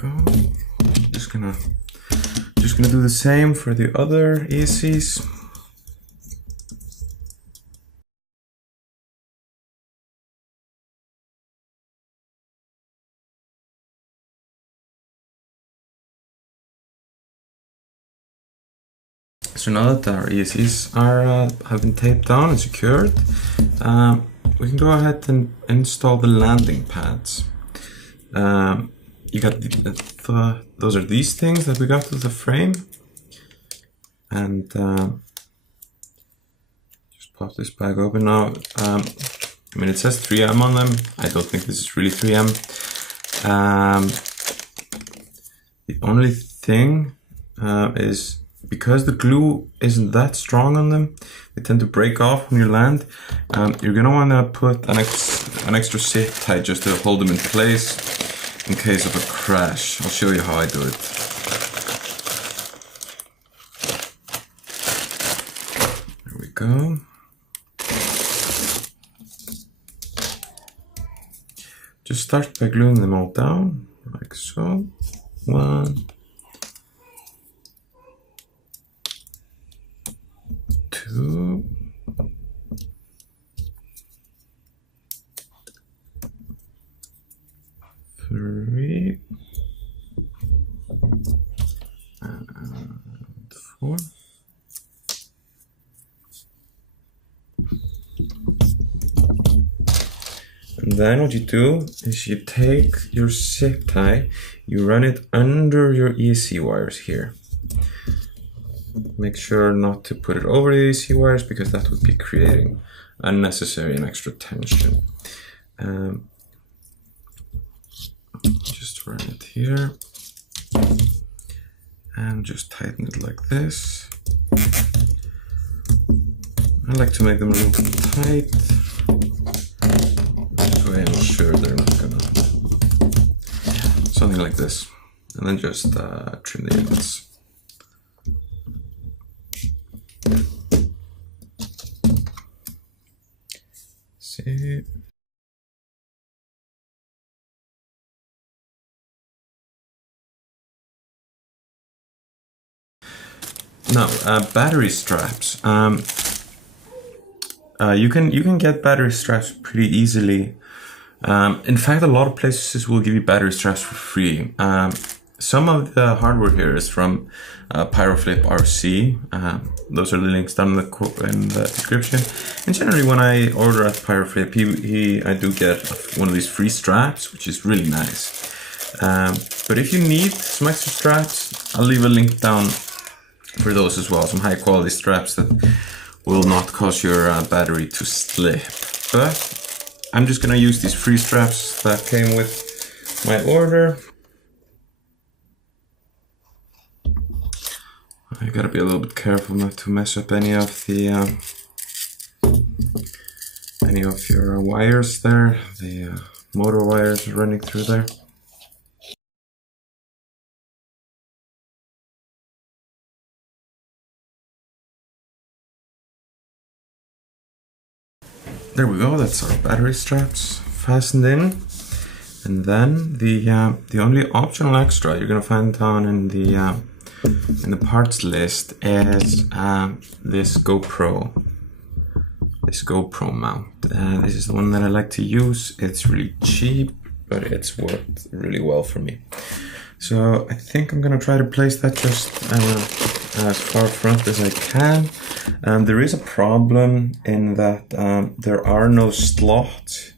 go. Just gonna do the same for the other ESCs. So now that our ESCs have been taped down and secured, we can go ahead and install the landing pads. You got those are these things that we got with the frame, and just pop this bag open now. I mean, it says 3M on them. I don't think this is really 3M. The only thing is, because the glue isn't that strong on them, they tend to break off when you land. You're gonna want to put an extra zip tie just to hold them in place in case of a crash. I'll show you how I do it. There we go. Just start by gluing them all down, like so. 1, 2, 3, and 4. And then what you do is you take your zip tie, you run it under your ESC wires here. Make sure not to put it over the ESC wires, because that would be creating unnecessary and extra tension. Just run it here and just tighten it like this. I like to make them a little bit tight. This way I'm sure they're not gonna... Something like this. And then just trim the ends. See? Now, battery straps. You can get battery straps pretty easily. In fact, a lot of places will give you battery straps for free. Some of the hardware here is from Pyroflip RC. Those are the links down in the description. And generally, when I order at Pyroflip, I do get one of these free straps, which is really nice. But if you need some extra straps, I'll leave a link down for those as well. Some high quality straps that will not cause your battery to slip. But I'm just gonna use these free straps that came with my order. You gotta be a little bit careful not to mess up any of your wires there. The motor wires running through there. There we go. That's our battery straps fastened in, and then the only optional extra you're gonna find down in the parts list is this GoPro mount. This is the one that I like to use. It's really cheap, but it's worked really well for me. So I think I'm gonna try to place that just as far front as I can. There is a problem in that there are no slots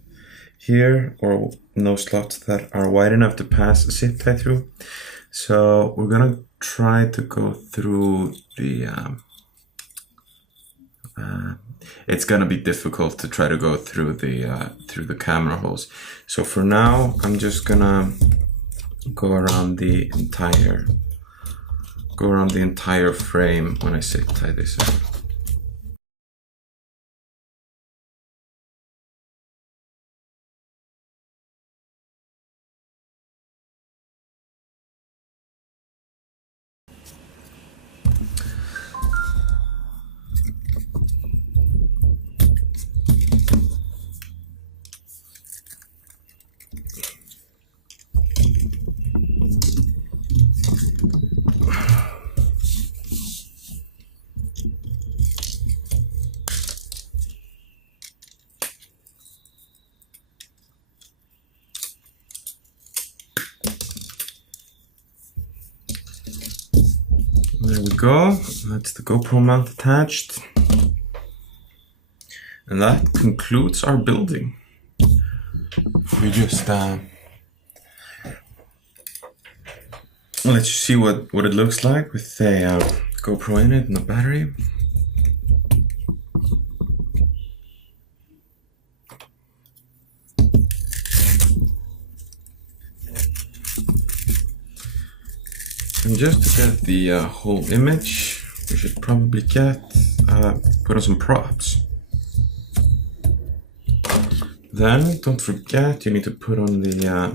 here, or no slots that are wide enough to pass a zip tie through. So we're gonna try to go through the it's gonna be difficult to try to go through the camera holes. So for now, I'm just gonna go around the entire frame when I zip tie this in. go. That's the GoPro mount attached. And that concludes our building. We just let you see what it looks like with a GoPro in it and the battery. And just to get the whole image, we should probably put on some props. Then, don't forget, you need to put on the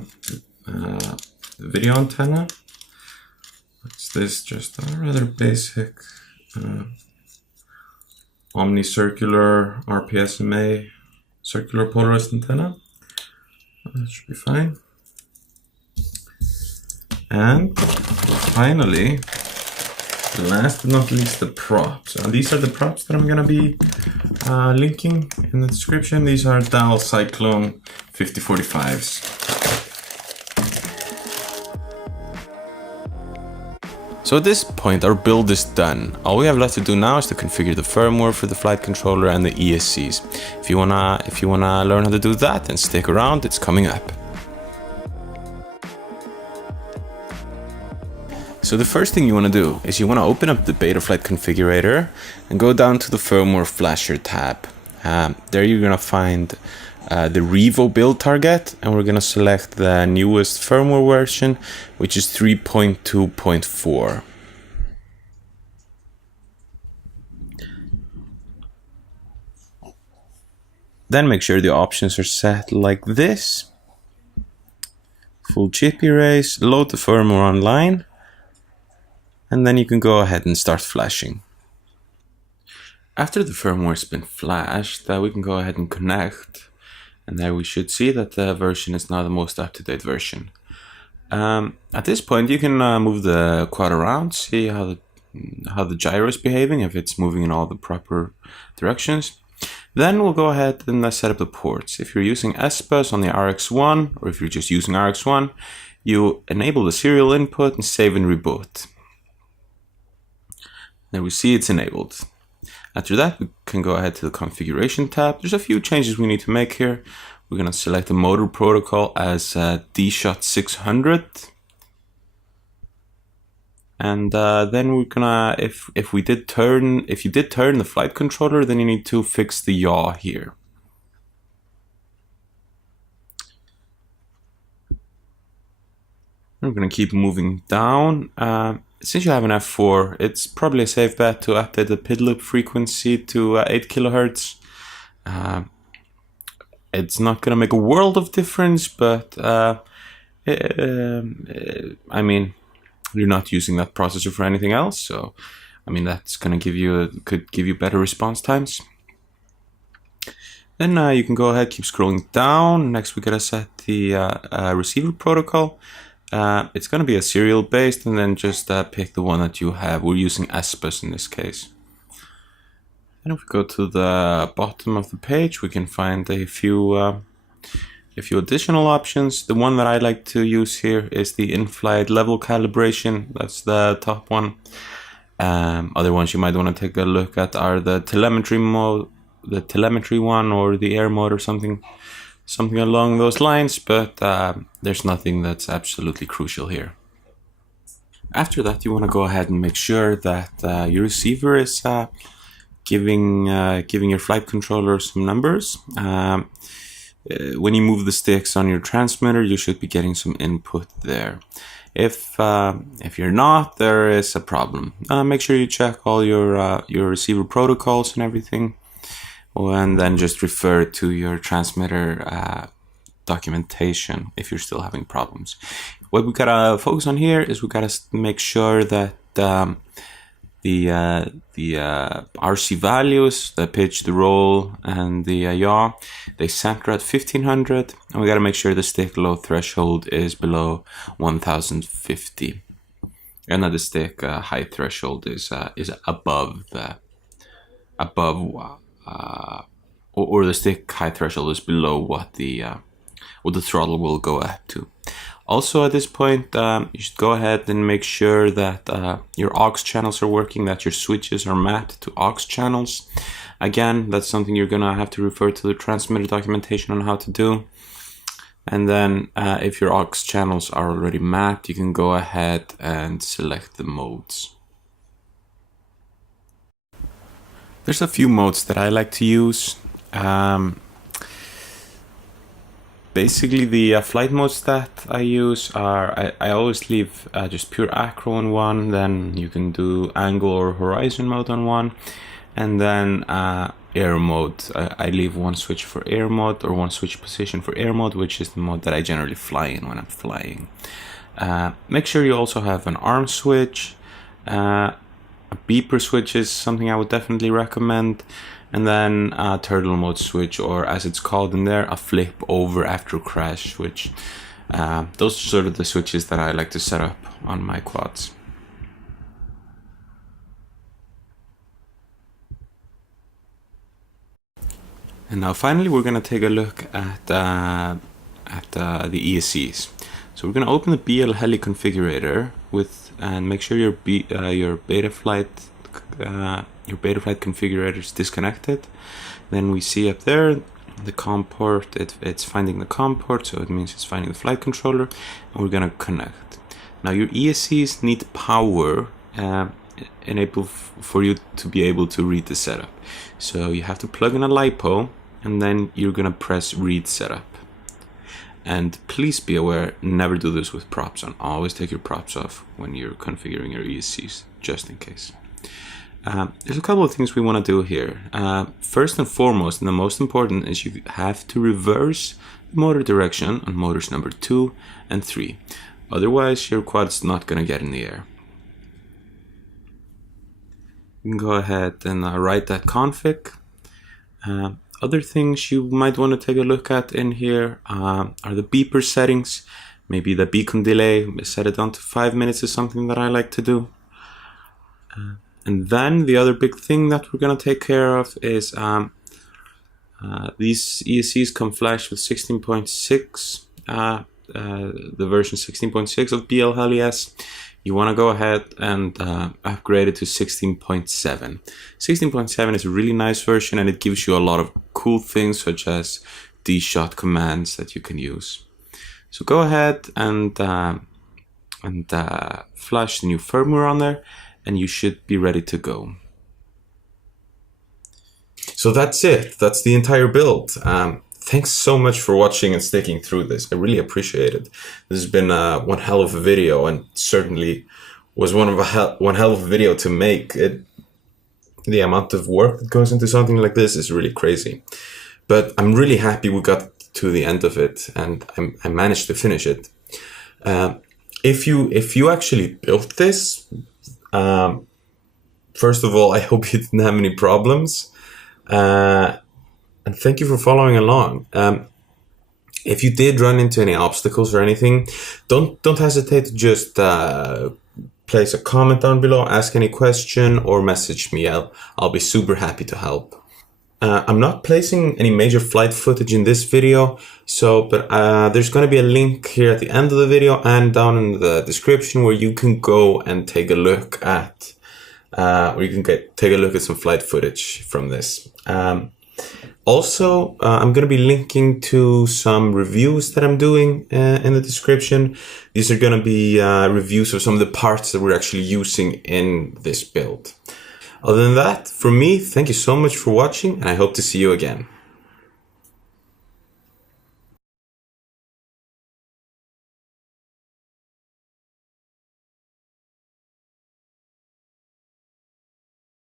video antenna. What's this? Just a rather basic omni-circular RPSMA circular polarized antenna. That should be fine. And finally, last but not least, the props. These are the props that I'm gonna be linking in the description. These are Dal Cyclone 5045s. So at this point, our build is done. All we have left to do now is to configure the firmware for the flight controller and the ESCs. If you wanna learn how to do that, then stick around. It's coming up. So the first thing you want to do is you want to open up the Betaflight configurator and go down to the firmware flasher tab. There you're going to find the Revo build target, and we're going to select the newest firmware version, which is 3.2.4. Then make sure the options are set like this. Full chip erase, load the firmware online. And then you can go ahead and start flashing. After the firmware's been flashed, we can go ahead and connect. And there we should see that the version is now the most up-to-date version. At this point, you can move the quad around, see how the gyro is behaving, if it's moving in all the proper directions. Then we'll go ahead and set up the ports. If you're using SBus on the RX1, or if you're just using RX1, you enable the serial input and save and reboot. There we see it's enabled. After that, we can go ahead to the configuration tab. There's a few changes we need to make here. We're going to select the motor protocol as DShot 600. And then we're gonna, if you did turn the flight controller, then you need to fix the yaw here. We're gonna keep moving down. Since you have an F4, it's probably a safe bet to update the PID loop frequency to 8 kHz. It's not going to make a world of difference, but I mean, you're not using that processor for anything else, so I mean that's going to could give you better response times. Then you can go ahead, keep scrolling down. Next, we gotta set the receiver protocol. It's going to be a serial based, and then just pick the one that you have. We're using SBus in this case. And if we go to the bottom of the page, we can find a few additional options. The one that I like to use here is the in-flight level calibration. That's the top one. Other ones you might want to take a look at are the telemetry mode, the telemetry one, or the air mode, or something along those lines, but there's nothing that's absolutely crucial here. After that, you want to go ahead and make sure that your receiver is giving your flight controller some numbers. When you move the sticks on your transmitter, you should be getting some input there. If you're not, there is a problem. Make sure you check all your receiver protocols and everything. And then just refer to your transmitter documentation if you're still having problems. What we gotta focus on here is we gotta make sure that the RC values, the pitch, the roll, and the yaw, they center at 1500, and we gotta make sure the stick low threshold is below 1050, and that the stick high threshold is above or the stick high threshold is below what the throttle will go up to. Also at this point, you should go ahead and make sure that your aux channels are working, that your switches are mapped to aux channels. Again, that's something you're gonna have to refer to the transmitter documentation on how to do. And then if your aux channels are already mapped, you can go ahead and select the modes. There's a few modes that I like to use. Basically, the flight modes that I use are, I always leave just pure acro on one, then you can do angle or horizon mode on one, and then air mode. I leave one switch for air mode or one switch position for air mode, which is the mode that I generally fly in when I'm flying. Make sure you also have an arm switch. A beeper switch is something I would definitely recommend. And then a turtle mode switch, or as it's called in there, a flip over after crash switch. Those are sort of the switches that I like to set up on my quads. And now finally we're going to take a look at the ESCs. So we're going to open the BL Heli configurator and make sure your Betaflight configurator is disconnected. Then we see up there the COM port, it's finding the COM port, so it means it's finding the flight controller, and we're gonna connect. Now your ESCs need power enable for you to be able to read the setup. So you have to plug in a LiPo, and then you're gonna press read setup. And please be aware, never do this with props on. Always take your props off when you're configuring your ESCs, just in case. There's a couple of things we want to do here. First and foremost, and the most important, is you have to reverse the motor direction on motors number 2 and 3. Otherwise, your quad's not going to get in the air. You can go ahead and write that config. Other things you might want to take a look at in here are the beeper settings. Maybe the beacon delay, set it down to 5 minutes is something that I like to do. And then the other big thing that we're going to take care of is these ESCs come flashed with 16.6, the version 16.6 of BL Heli S. You want to go ahead and upgrade it to 16.7. 16.7 is a really nice version, and it gives you a lot of cool things such as D-shot commands that you can use. So go ahead and flash the new firmware on there, and you should be ready to go. So that's it. That's the entire build. Thanks so much for watching and sticking through this. I really appreciate it. This has been one hell of a video, and certainly was one hell of a video to make. The amount of work that goes into something like this is really crazy. But I'm really happy we got to the end of it, and I managed to finish it. If you actually built this, first of all, I hope you didn't have any problems, and thank you for following along. If you did run into any obstacles or anything, don't hesitate to just place a comment down below, ask any question, or message me. I'll be super happy to help. I'm not placing any major flight footage in this video, but there's going to be a link here at the end of the video and down in the description where you can go and take a look at some flight footage from this. Also, I'm going to be linking to some reviews that I'm doing in the description. These are going to be reviews of some of the parts that we're actually using in this build. Other than that, for me, thank you so much for watching, and I hope to see you again.